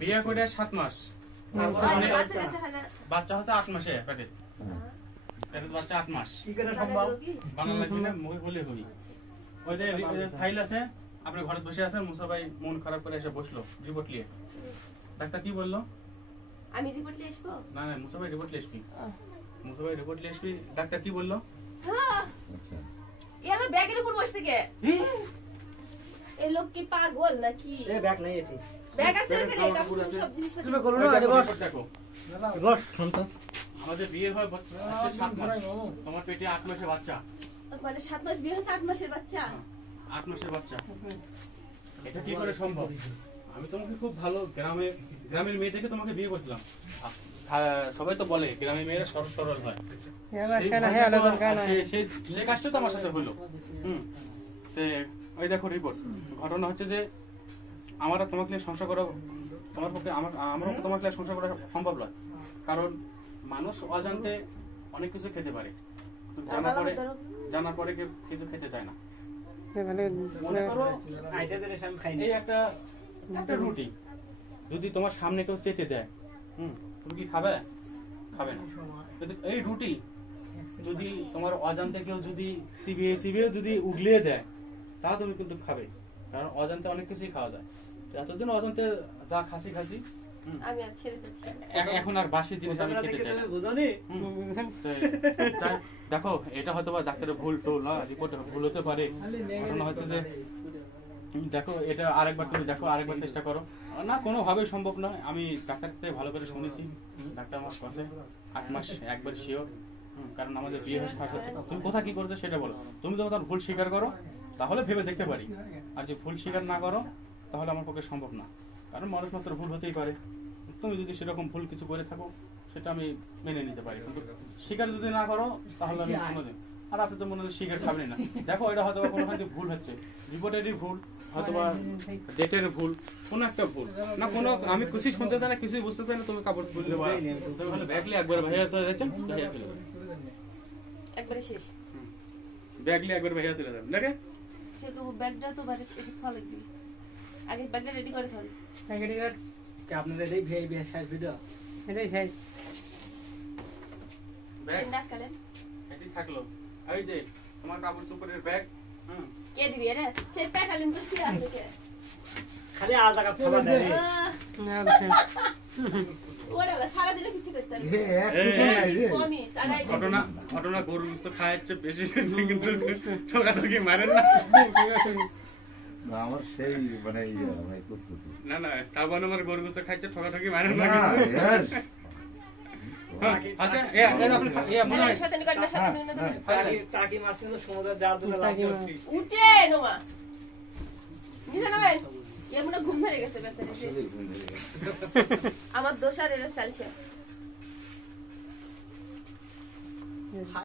বিয়ে করে 7 মাস বাচ্চা হচ্ছে 8 মাসে প্যাকেট বাচ্চা 8 মাস কি করে সম্ভব বানান লাগবে না মুখে বলে হই ওই যে ফাইল আছে আপনি ঘরে বসে আছেন মুসা ভাই মন খারাপ করে এসে বসলো রিপোর্ট নিয়ে ডাক্তার কি বললো আমি রিপোর্ট নিয়ে আসবো না না মুসা ভাই রিপোর্ট নিয়ে আসবি মুসা ভাই রিপোর্ট নিয়ে আসবি ডাক্তার কি বললো আচ্ছা এলা ব্যাগের উপর বসে থেকে এই লোক কি পাগল নাকি এ ব্যাগ নাই এটি ব্যাগ আছে এখানে সব জিনিস তুমি করো না আরে বস দেখো বস শুন তো আমাদের বিয়ে হয় হচ্ছে 7 মাস তোমার পেটে 8 মাসের বাচ্চা মানে 7 মাস বিয়ে হচ্ছে 8 মাসের বাচ্চা 8 মাসের বাচ্চা এটা কি করে সম্ভব আমি তোমাকে খুব ভালো গ্রামের মেয়ে দেখে তোমাকে বিয়ে করছিলাম সবাই তো বলে গ্রামের মেয়েরা সরল সরল হয় সেই কাজটা তো আমার সাথে হলো ওই দেখো রিপোর্ট ঘটনা হচ্ছে যে আমার তোমাকে নিয়ে সংসার করা তোমার পক্ষে আমার তোমাকে সংসার করা সম্ভব নয় কারণ মানুষ অজান্তে অনেক কিছু খেতে পারে জানার পরে কেউ কিছু খেতে চায় না মনে করো এই একটা রুটি যদি তোমার সামনে কেউ চেটে দেয় তুমি কি খাবে খাবে না এই রুটি যদি তোমার অজান্তে কেউ যদি চিবিয়ে যদি উগলিয়ে দেয় তা তুমি কিন্তু খাবে কারণ অজান্তে অনেক কিছুই খাওয়া যায় এতদিন অজান্তে যা খাসি আমি আর খেতে চাচ্ছি এখন আর বাসি জিনিস আমি খেতে চাই না দেখো এটা হয়তো বা ডাক্তারের ভুল টোল না রিপোর্টে ভুল হতে পারে ঘটনা হচ্ছে যে দেখো এটা আরেকবার তুমি দেখো আরেকবার চেষ্টা করো না কোনোভাবেই সম্ভব নয় আমি ডাক্তার থেকে ভালো করে শুনেছি ডাক্তার আমার কাছে 8 মাস একবার শিওর কারণ আমাদের বিয়ে হচ্ছে তুমি কোথা কি করছো সেটা বলো তুমি তো তার ভুল স্বীকার করো তাহলে ভেবে দেখতে পারি আর যে ভুল স্বীকার না করো তাহলে আমার পক্ষে সম্ভব না কারণ মানুষ মাত্র ভুল হতেই পারে তুমি যদি সেরকম ভুল কিছু করে থাকো সেটা আমি মেনে নিতে পারি কিন্তু স্বীকার যদি না করো তাহলে আমি কোনোদিন আর আপনি তো মনে হয় স্বীকার খাবেন না দেখো এটা হয়তো কোনোখানে ভুল হচ্ছে রিপোর্টেরই ভুল হয়তো বা ডেটের ভুল কোনো একটা ভুল না কোনো আমি খুশি শুনতে চাই না কিছুই বুঝতে চাই না তুমি কাপড় তুললে তুমি ভালো ব্যাগলি একবার ভাইয়া তো যাচ্ছেন ভাইয়া চলে যাবে একবারে শেষ ব্যাগলি একবার ভাইয়া চলে যাবে নাকি সে তো ব্যাগটা তো বাইরে একটু থালে দিবি আগে ব্যাগটা রেডি করে থালে রেডি কর কি আপনারা এই ভিআইপি শেষ ভিডিও এটাই শেষ ব্যাগ নাটকালেন এটি থাকলো এই যে তোমার কাপড় চোপড়ের ব্যাগ কে দিবি রে সে প্যাক আলিম তো কি আছে কে খালি আলাদা কাপ খাবার দেয় ওরা সারা দিন কিছু করতে ঘটনা গরুর গোশত খাওয়াচ্ছে বেশি কিন্তু ঠকাঠকি মারেন না আমার সেই মানে না না তার মানে আমার গরুর গোশত খাইছে ঠকাঠকি মারেন না আচ্ছা টাকি মাছ কিন্তু সমুদ্রের জাল তুলে লাভ করছি উঠে নোমা নিচে নামেন এমন ঘুম ধরে গেছে বেচারা আমার দোষ আর এর চালছে